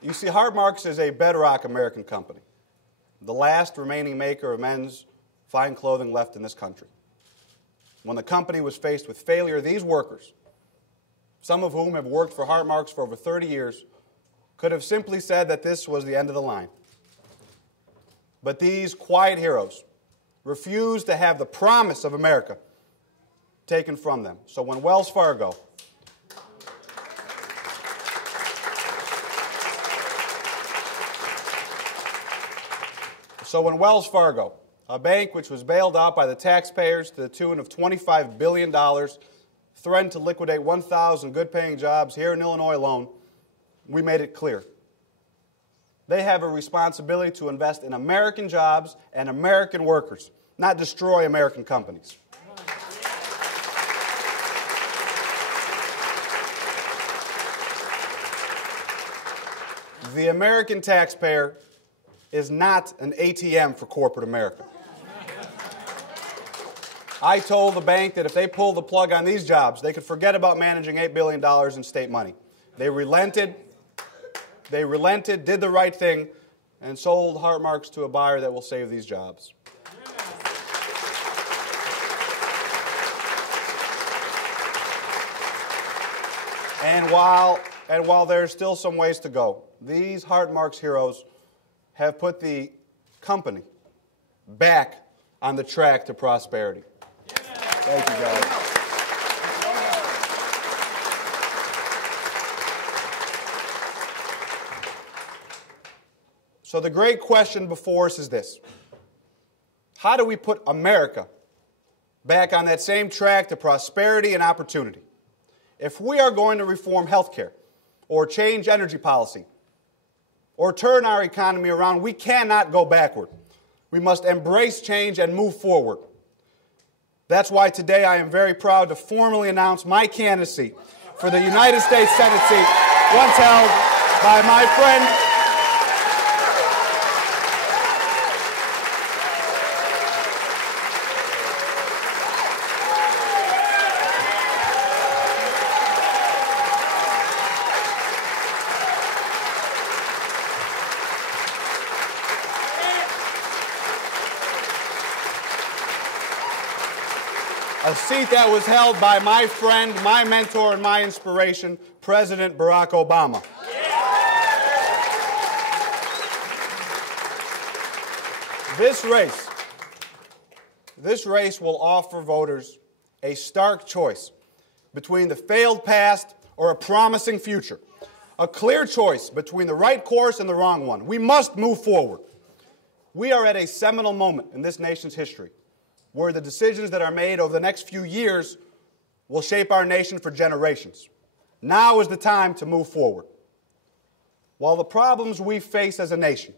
You see, Hart Marks is a bedrock American company, the last remaining maker of men's fine clothing left in this country. When the company was faced with failure, these workers, some of whom have worked for Hart Marks for over 30 years, could have simply said that this was the end of the line. But these quiet heroes refused to have the promise of America taken from them. So when Wells Fargo a bank which was bailed out by the taxpayers to the tune of $25 billion, threatened to liquidate 1,000 good-paying jobs here in Illinois alone, we made it clear. They have a responsibility to invest in American jobs and American workers, not destroy American companies. The American taxpayer is not an ATM for corporate America. I told the bank that if they pulled the plug on these jobs, they could forget about managing $8 billion in state money. They relented, did the right thing, and sold Hart Marks to a buyer that will save these jobs. And while there's still some ways to go, these Hart Marks heroes have put the company back on the track to prosperity. Thank you, guys. So the great question before us is this: how do we put America back on that same track to prosperity and opportunity? If we are going to reform health care, or change energy policy, or turn our economy around, we cannot go backward. We must embrace change and move forward. That's why today I am very proud to formally announce my candidacy for the United States Senate seat, once held by my friend, a seat that was held by my friend, my mentor, and my inspiration, President Barack Obama. This race will offer voters a stark choice between the failed past or a promising future, a clear choice between the right course and the wrong one. We must move forward. We are at a seminal moment in this nation's history, where the decisions that are made over the next few years will shape our nation for generations. Now is the time to move forward. While the problems we face as a nation,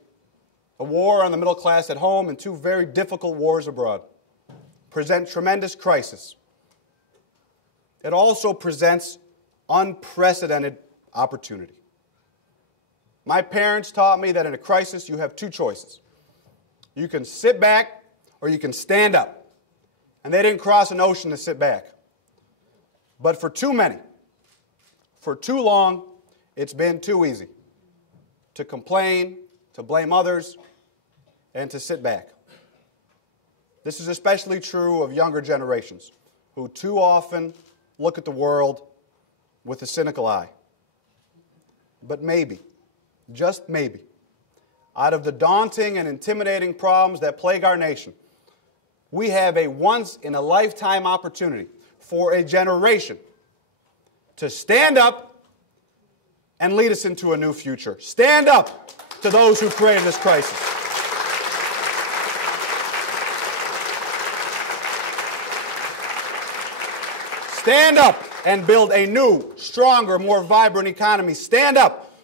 a war on the middle class at home and two very difficult wars abroad, present tremendous crisis, it also presents unprecedented opportunity. My parents taught me that in a crisis you have two choices. You can sit back or you can stand up. And they didn't cross an ocean to sit back. But for too many, for too long, it's been too easy to complain, to blame others, and to sit back. This is especially true of younger generations, who too often look at the world with a cynical eye. But maybe, just maybe, out of the daunting and intimidating problems that plague our nation, we have a once-in-a-lifetime opportunity for a generation to stand up and lead us into a new future. Stand up to those who created this crisis. Stand up and build a new, stronger, more vibrant economy. Stand up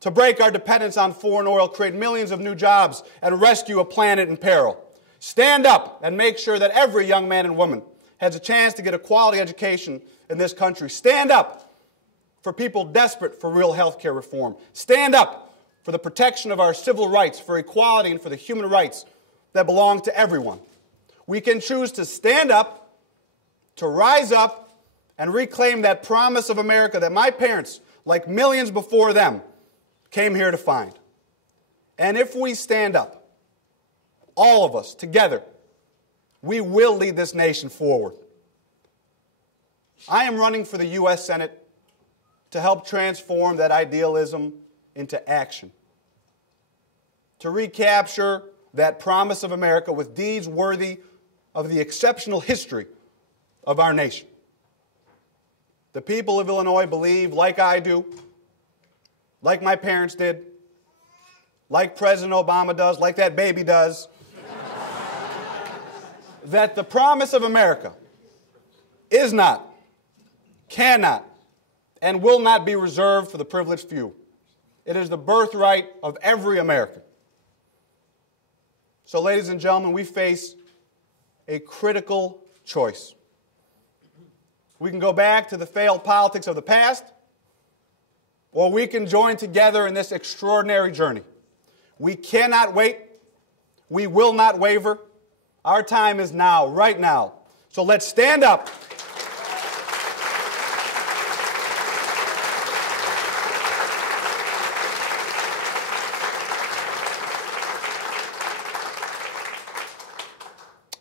to break our dependence on foreign oil, create millions of new jobs, and rescue a planet in peril. Stand up and make sure that every young man and woman has a chance to get a quality education in this country. Stand up for people desperate for real health care reform. Stand up for the protection of our civil rights, for equality, and for the human rights that belong to everyone. We can choose to stand up, to rise up, and reclaim that promise of America that my parents, like millions before them, came here to find. And if we stand up, all of us together, we will lead this nation forward. I am running for the U.S. Senate to help transform that idealism into action, to recapture that promise of America with deeds worthy of the exceptional history of our nation. The people of Illinois believe, like I do, like my parents did, like President Obama does, like that baby does, that the promise of America is not, cannot, and will not be reserved for the privileged few. It is the birthright of every American. So, ladies and gentlemen, we face a critical choice. We can go back to the failed politics of the past, or we can join together in this extraordinary journey. We cannot wait. We will not waver. Our time is now, right now. So let's stand up.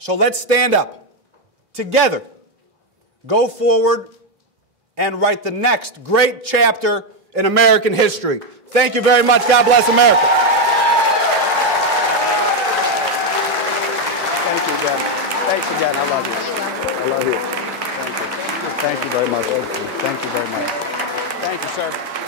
So let's stand up together, go forward, and write the next great chapter in American history. Thank you very much. God bless America. Thank you again. Thanks again. I love you. I love you. Thank you. Thank you very much. Thank you very much. Thank you, sir.